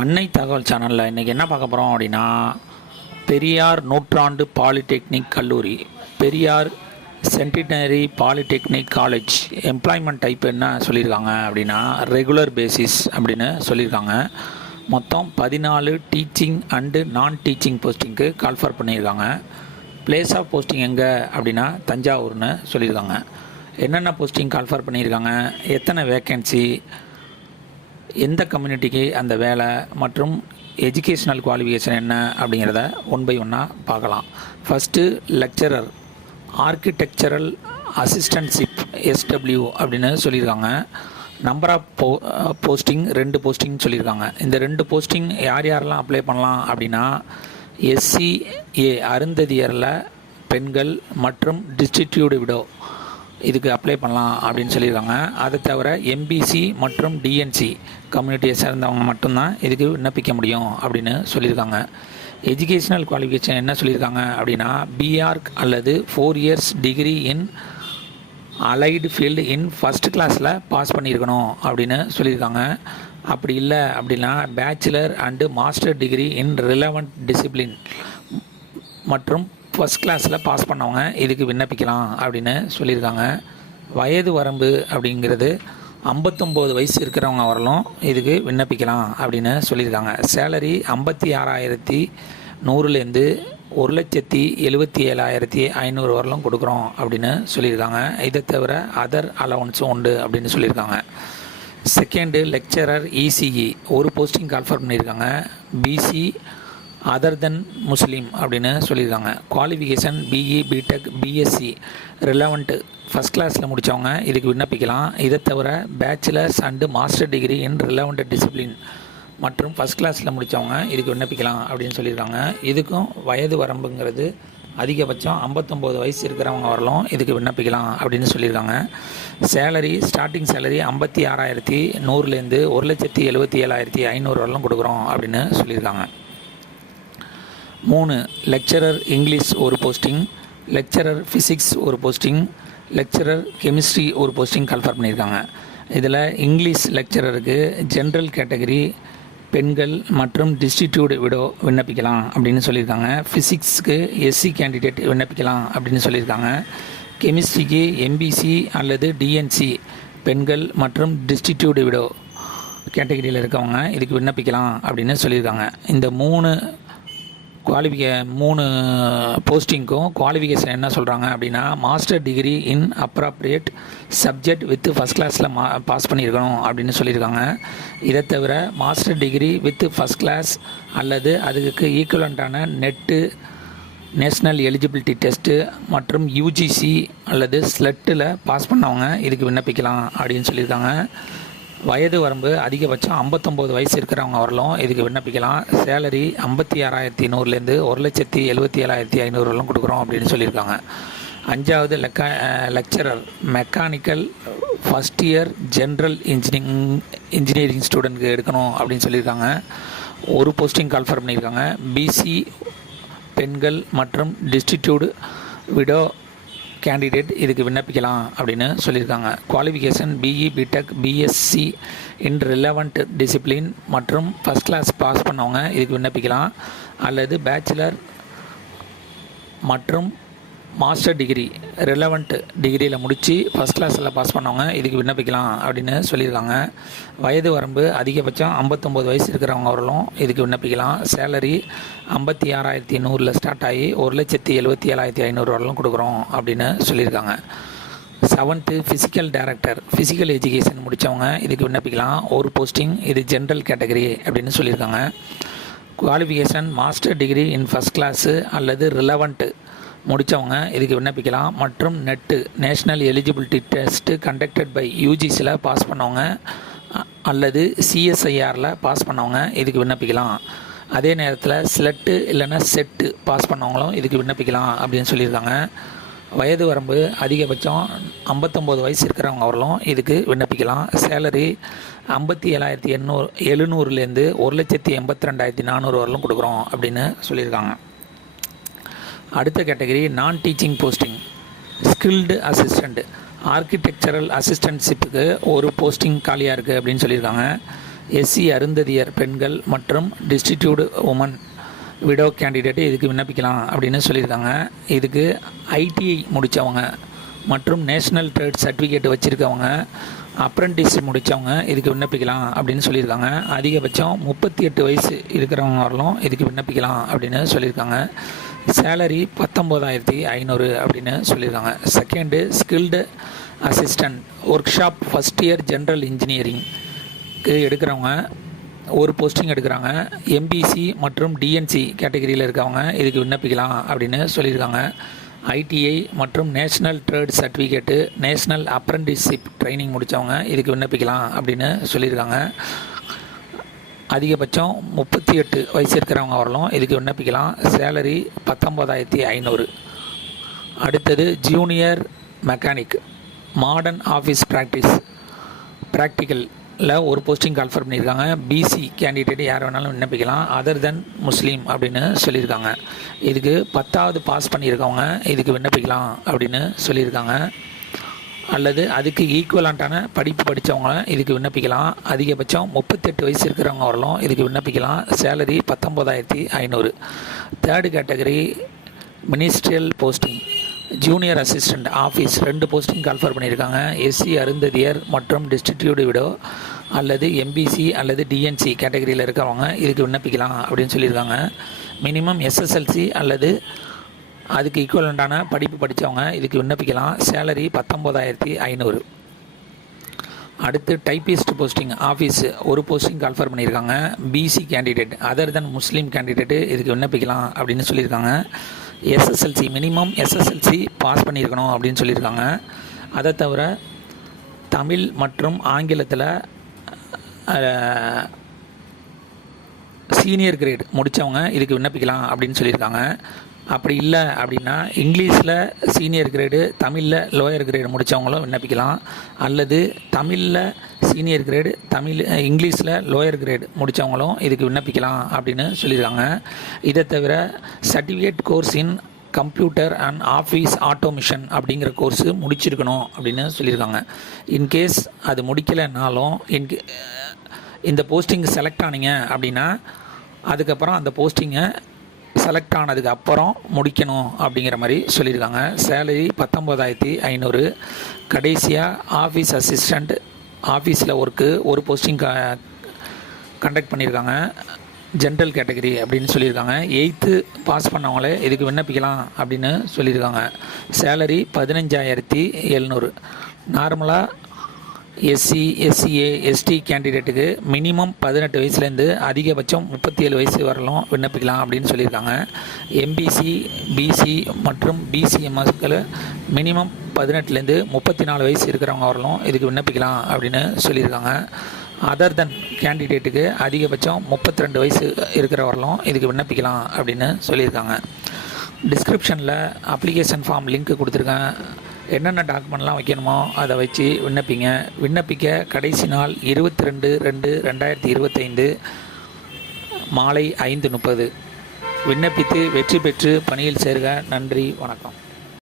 அன்னை தகவல் சேனலில் இன்றைக்கி என்ன பார்க்க போகிறோம் அப்படின்னா பெரியார் நூற்றாண்டு பாலிடெக்னிக் கல்லூரி Periyar centenary polytechnic college. Employment type என்ன சொல்லியிருக்காங்க அப்படின்னா ரெகுலர் பேசிஸ் அப்படின்னு சொல்லியிருக்காங்க. மொத்தம் பதினாலு டீச்சிங் அண்டு நான் டீச்சிங் போஸ்டிங்க்கு கால்ஃபர் பண்ணியிருக்காங்க. பிளேஸ் ஆஃப் போஸ்டிங் எங்கே அப்படின்னா தஞ்சாவூர்னு சொல்லியிருக்காங்க. என்னென்ன போஸ்டிங் கால்ஃபர் பண்ணியிருக்காங்க? எத்தனை வேக்கன்சி எந்த கம்யூனிட்டிக்கு அந்த வேலை மற்றும் எஜுகேஷ்னல் குவாலிஃபிகேஷன் என்ன அப்படிங்கிறத ஒன் பை ஒன்னாக பார்க்கலாம். First lecturer architectural assistantship SW அப்படின்னு சொல்லியிருக்காங்க. நம்பர் ஆஃப் போ போஸ்டிங் ரெண்டு போஸ்டிங் சொல்லியிருக்காங்க. இந்த ரெண்டு போஸ்டிங் யார் யாரெல்லாம் அப்ளை பண்ணலாம் அப்படின்னா எஸ்சிஏ அருந்ததியரில் பெண்கள் மற்றும் டிஸ்டிடியூடு விடோ இதுக்கு அப்ளை பண்ணலாம் அப்படின்னு சொல்லியிருக்காங்க. அதை தவிர எம்பிசி மற்றும் டிஎன்சி கம்யூனிட்டியை சேர்ந்தவங்க மட்டும்தான் இதுக்கு விண்ணப்பிக்க முடியும் அப்படின்னு சொல்லியிருக்காங்க. எஜுகேஷ்னல் குவாலிஃபிகேஷன் என்ன சொல்லியிருக்காங்க அப்படின்னா பிஆர்க் அல்லது four years degree in allied field in first கிளாஸில் பாஸ் பண்ணியிருக்கணும் அப்படின்னு சொல்லியிருக்காங்க. அப்படி இல்லை அப்படின்னா bachelor and master degree in relevant discipline மற்றும் ஃபஸ்ட் கிளாஸில் பாஸ் பண்ணவங்க இதுக்கு விண்ணப்பிக்கலாம் அப்படின்னு சொல்லியிருக்காங்க. வயது வரம்பு அப்படிங்கிறது ஐம்பத்தொம்போது வயசு இருக்கிறவங்க வரலும் இதுக்கு விண்ணப்பிக்கலாம் அப்படின்னு சொல்லியிருக்காங்க. சேலரி ஐம்பத்தி ஆறாயிரத்தி நூறுலேருந்து ஒரு லட்சத்தி எழுபத்தி ஏழாயிரத்தி ஐநூறு வரலும் கொடுக்குறோம் அப்படின்னு சொல்லியிருக்காங்க. இதை தவிர அதர் அலவன்ஸும் உண்டு அப்படின்னு சொல்லியிருக்காங்க. செகண்டு லெக்சரர் இசிஇ ஒரு போஸ்டிங் கால்ஃபர் பண்ணியிருக்காங்க. பிசி அதர் தென் முஸ்லீம் அப்படின்னு சொல்லியிருக்காங்க. Qualification BE B Tech B Sc relevant first கிளாஸில் முடித்தவங்க இதுக்கு விண்ணப்பிக்கலாம். இதை தவிர bachelors and master degree in relevant discipline மற்றும் ஃபஸ்ட் கிளாஸில் முடித்தவங்க இதுக்கு விண்ணப்பிக்கலாம் அப்படின்னு சொல்லியிருக்காங்க. இதுக்கும் வயது வரம்புங்கிறது அதிகபட்சம் ஐம்பத்தொம்போது வயசு இருக்கிறவங்க வரலாம் இதுக்கு விண்ணப்பிக்கலாம் அப்படின்னு சொல்லியிருக்காங்க. சேலரி ஸ்டார்டிங் சேலரி ஐம்பத்தி ஆறாயிரத்தி நூறுலேருந்து ஒரு லட்சத்தி எழுபத்தி ஏழாயிரத்தி ஐநூறு வரலாம் கொடுக்குறோம் அப்படின்னு சொல்லியிருக்காங்க. மூணு லெக்சரர் இங்கிலீஷ் ஒரு போஸ்டிங் லெக்சரர் ஃபிசிக்ஸ் ஒரு போஸ்டிங் லெக்சரர் கெமிஸ்ட்ரி ஒரு போஸ்டிங் கன்ஃபர்ம் பண்ணியிருக்காங்க. இதில் இங்கிலீஷ் லெக்சரருக்கு ஜென்ரல் கேட்டகரி பெண்கள் மற்றும் டிஸ்டிடியூட் விடோ விண்ணப்பிக்கலாம் அப்படின்னு சொல்லியிருக்காங்க. ஃபிசிக்ஸ்க்கு எஸ்சி கேண்டிடேட் விண்ணப்பிக்கலாம் அப்படின்னு சொல்லியிருக்காங்க. கெமிஸ்ட்ரிக்கு எம்பிசி அல்லது டிஎன்சி பெண்கள் மற்றும் டிஸ்டிடியூட் விடோ கேட்டகரியில் இருக்கவங்க இதுக்கு விண்ணப்பிக்கலாம் அப்படின்னு சொல்லியிருக்காங்க. இந்த மூணு குவாலிஃபிகே மூணு போஸ்டிங்க்கும் குவாலிஃபிகேஷன் என்ன சொல்கிறாங்க அப்படின்னா master degree in appropriate subject with first கிளாஸில் மா பாஸ் பண்ணியிருக்கணும் அப்படின்னு சொல்லியிருக்காங்க. இதை தவிர master degree with first class அல்லது அதுக்கு ஈக்குவலண்ட்டான நெட்டு நேஷ்னல் எலிஜிபிலிட்டி டெஸ்ட்டு மற்றும் யூஜிசி அல்லது ஸ்லெட்டில் பாஸ் பண்ணவங்க இதுக்கு விண்ணப்பிக்கலாம் அப்படின்னு சொல்லியிருக்காங்க. வயது வரம்பு அதிகபட்சம் ஐம்பத்தொம்போது வயசு இருக்கிறவங்க வரலாம் இதுக்கு விண்ணப்பிக்கலாம். சேலரி ஐம்பத்தி ஆறாயிரத்தி நூறுலேருந்து ஒரு லட்சத்தி எழுபத்தி ஏழாயிரத்தி ஐநூறு வரலாம் கொடுக்குறோம் அப்படின்னு சொல்லியிருக்காங்க. அஞ்சாவது லெக்கா lecturer mechanical first year general engineering engineering ஸ்டூடெண்ட்க்கு எடுக்கணும் அப்படின்னு சொல்லியிருக்காங்க. ஒரு போஸ்டிங் கால்ஃபர் பண்ணியிருக்காங்க. பிசி பெண்கள் மற்றும் டிஸ்டிடியூட் விடோ கேண்டிடேட் இதுக்கு விண்ணப்பிக்கலாம் அப்படின்னு சொல்லியிருக்காங்க. Qualification BE B Tech B Sc in relevant discipline மற்றும் ஃபஸ்ட் கிளாஸ் பாஸ் பண்ணவங்க இதுக்கு விண்ணப்பிக்கலாம். அல்லது பேச்சுலர் மற்றும் மாஸ்டர் டிகிரி ரிலவெண்ட் டிகிரியில் முடித்து ஃபஸ்ட் கிளாஸில் பாஸ் பண்ணவங்க இதுக்கு விண்ணப்பிக்கலாம் அப்படின்னு சொல்லியிருக்காங்க. வயது வரம்பு அதிகபட்சம் ஐம்பத்தொம்போது வயசு இருக்கிறவங்க வரலும் இதுக்கு விண்ணப்பிக்கலாம். சேலரி ஐம்பத்தி ஆறாயிரத்தி நூறில் ஸ்டார்ட் ஆகி ஒரு லட்சத்தி எழுபத்தி ஏழாயிரத்தி ஐநூறு வரலும் கொடுக்குறோம் அப்படின்னு சொல்லியிருக்காங்க. Seventh physical director physical education முடித்தவங்க இதுக்கு விண்ணப்பிக்கலாம். ஒரு போஸ்டிங் இது ஜென்ரல் கேட்டகரி அப்படின்னு சொல்லியிருக்காங்க. Qualification master degree in first class அல்லது ரிலவெண்ட்டு முடித்தவங்க இதுக்கு விண்ணப்பிக்கலாம். மற்றும் NET national eligibility test conducted by யூஜிசியில் pass பண்ணவங்க அல்லது சிஎஸ்ஐஆரில் பாஸ் பண்ணவங்க இதுக்கு விண்ணப்பிக்கலாம். அதே நேரத்தில் ஸ்லெட்டு இல்லைன்னா செட்டு பாஸ் பண்ணவங்களும் இதுக்கு விண்ணப்பிக்கலாம் அப்படின்னு சொல்லியிருக்காங்க. வயது வரம்பு அதிகபட்சம் ஐம்பத்தொம்போது வயசு இருக்கிறவங்க வரலும் இதுக்கு விண்ணப்பிக்கலாம். சேலரி ஐம்பத்தி ஏழாயிரத்தி எண்ணூறு எழுநூறுலேருந்து ஒரு லட்சத்தி எண்பத்தி ரெண்டாயிரத்தி நானூறு வரலும் கொடுக்குறோம் அப்படின்னு சொல்லியிருக்காங்க. அடுத்த category non teaching posting skilled assistant architectural அசிஸ்டன்ட்ஷிப்புக்கு ஒரு போஸ்டிங் காலியாக இருக்குது அப்படின்னு சொல்லியிருக்காங்க. எஸ்சி அருந்ததியர் பெண்கள் மற்றும் டிஸ்டிடியூடு உமன் விடோ கேண்டிடேட்டு இதுக்கு விண்ணப்பிக்கலாம் அப்படின்னு சொல்லியிருக்காங்க. இதுக்கு ஐடிஐ முடித்தவங்க மற்றும் நேஷ்னல் ட்ரேட் சர்டிஃபிகேட் வச்சுருக்கவங்க அப்ரண்டிஸ் முடித்தவங்க இதுக்கு விண்ணப்பிக்கலாம் அப்படின்னு சொல்லியிருக்காங்க. அதிகபட்சம் முப்பத்தி எட்டு வயசு இருக்கிறவங்க வரலும் இதுக்கு விண்ணப்பிக்கலாம் அப்படின்னு சொல்லியிருக்காங்க. சேலரி பத்தொம்போதாயிரத்தி ஐநூறு அப்படின்னு சொல்லியிருக்காங்க. Second skilled assistant workshop first year general இன்ஜினியரிங்க்கு எடுக்கிறவங்க ஒரு போஸ்டிங் எடுக்கிறாங்க. எம்பிசி மற்றும் டிஎன்சி கேட்டகரியில் இருக்கவங்க இதுக்கு விண்ணப்பிக்கலாம் அப்படின்னு சொல்லியிருக்காங்க. ஐடிஐ மற்றும் national trade certificate national apprenticeship training முடித்தவங்க இதுக்கு விண்ணப்பிக்கலாம் அப்படின்னு சொல்லியிருக்காங்க. அதிகபட்சம் முப்பத்தி எட்டு வயசு இருக்கிறவங்க வரலாம் இதுக்கு விண்ணப்பிக்கலாம். சேலரி பத்தொம்போதாயிரத்தி ஐநூறு. அடுத்தது junior mechanic modern office practice ப்ராக்டிக்கலில் ஒரு போஸ்டிங் கால்ஃபர் பண்ணியிருக்காங்க. பிசி கேண்டிடேட் யார் வேணாலும் விண்ணப்பிக்கலாம். அதர் தென் முஸ்லீம் அப்படின்னு சொல்லியிருக்காங்க. இதுக்கு பத்தாவது பாஸ் பண்ணியிருக்கவங்க இதுக்கு விண்ணப்பிக்கலாம் அப்படின்னு சொல்லியிருக்காங்க. அல்லது அதுக்கு ஈக்குவலண்ட்டான படிப்பு படித்தவங்க இதுக்கு விண்ணப்பிக்கலாம். அதிகபட்சம் முப்பத்தெட்டு வயசு இருக்கிறவங்க வரலாம் இதுக்கு விண்ணப்பிக்கலாம். சேலரி பத்தொம்போதாயிரத்தி ஐநூறு. Third category ministerial posting junior assistant office ரெண்டு போஸ்டிங் கால்ஃபர் பண்ணியிருக்காங்க. எஸ்சி அருந்ததியர் மற்றும் டிஸ்ட்ரிபியூட் விடோ அல்லது எம்பிசி அல்லது டிஎன்சி கேட்டகரியில் இருக்கிறவங்க இதுக்கு விண்ணப்பிக்கலாம் அப்படின்னு சொல்லியிருக்காங்க. மினிமம் எஸ்எஸ்எல்சி அல்லது அதுக்கு ஈக்குவலண்டான படிப்பு படித்தவங்க இதுக்கு விண்ணப்பிக்கலாம். சேலரி பத்தொம்போதாயிரத்தி ஐநூறு. அடுத்து டைப்பிஸ்ட் போஸ்டிங் ஆஃபீஸ் ஒரு போஸ்டிங் கால்ஃபர் பண்ணியிருக்காங்க. BC candidate other than Muslim candidate இதுக்கு விண்ணப்பிக்கலாம் அப்படின்னு சொல்லியிருக்காங்க. எஸ்எஸ்எல்சி மினிமம் எஸ்எஸ்எல்சி பாஸ் பண்ணியிருக்கணும் அப்படின்னு சொல்லியிருக்காங்க. அதை தவிர தமிழ் மற்றும் ஆங்கிலத்தில் சீனியர் கிரேட் முடித்தவங்க இதுக்கு விண்ணப்பிக்கலாம் அப்படின்னு சொல்லியிருக்காங்க. அப்படி இல்லை அப்படின்னா இங்கிலீஷில் சீனியர் கிரேடு தமிழில் லோயர் கிரேடு முடித்தவங்களும் விண்ணப்பிக்கலாம். அல்லது தமிழில் சீனியர் கிரேடு தமிழ் இங்கிலீஷில் லோயர் கிரேடு முடித்தவங்களும் இதுக்கு விண்ணப்பிக்கலாம் அப்படின்னு சொல்லியிருக்காங்க. இதை தவிர certificate course in computer and office automation அப்படிங்கிற கோர்ஸு முடிச்சிருக்கணும் அப்படின்னு சொல்லியிருக்காங்க. இன்கேஸ் அது முடிக்கலைன்னாலும் இன்கே இந்த போஸ்டிங் செலக்ட் ஆனீங்க அப்படின்னா அதுக்கப்புறம் அந்த போஸ்டிங்கை செலக்ட் ஆனதுக்கு அப்புறம் முடிக்கணும் அப்படிங்கிற மாதிரி சொல்லியிருக்காங்க. சேலரி பத்தொம்போதாயிரத்தி ஐநூறு. கடைசியாக ஆஃபீஸ் அசிஸ்டண்ட் ஆஃபீஸில் ஒர்க்கு ஒரு போஸ்டிங் க கண்டக்ட் பண்ணியிருக்காங்க. ஜென்ரல் கேட்டகரி அப்படின்னு சொல்லியிருக்காங்க. எயித்து பாஸ் பண்ணவங்களே இதுக்கு விண்ணப்பிக்கலாம் அப்படின்னு சொல்லியிருக்காங்க. சேலரி பதினஞ்சாயிரத்தி எழுநூறு. நார்மலாக எஸ்சி எஸ்சிஏ எஸ்டி கேண்டிடேட்டுக்கு மினிமம் பதினெட்டு வயசுலேருந்து அதிகபட்சம் முப்பத்தி ஏழு வயசு வரலாம் விண்ணப்பிக்கலாம் அப்படின்னு சொல்லியிருக்காங்க. எம்பிசி பிசி மற்றும் பிசிஎம்எஸ்களை மினிமம் பதினெட்டுலேருந்து முப்பத்தி நாலு வயசு இருக்கிறவங்க வரலாம் இதுக்கு விண்ணப்பிக்கலாம் அப்படின்னு சொல்லியிருக்காங்க. அதர் தன் கேண்டிடேட்டுக்கு அதிகபட்சம் முப்பத்தி ரெண்டு வயசு இருக்கிற வரலாம் இதுக்கு விண்ணப்பிக்கலாம் அப்படின்னு சொல்லியிருக்காங்க. டிஸ்கிரிப்ஷனில் அப்ளிகேஷன் ஃபார்ம் லிங்க் கொடுத்துருக்கேன். என்னென்ன டாக்குமெண்ட்லாம் வைக்கணுமோ அதை வச்சு விண்ணப்பிங்க. விண்ணப்பிக்க கடைசி நாள் இருபத்தி ரெண்டு ரெண்டு ரெண்டாயிரத்தி இருபத்தைந்து மாலை ஐந்து முப்பது. விண்ணப்பித்து வெற்றி பெற்று பணியில் சேர்க. நன்றி. வணக்கம்.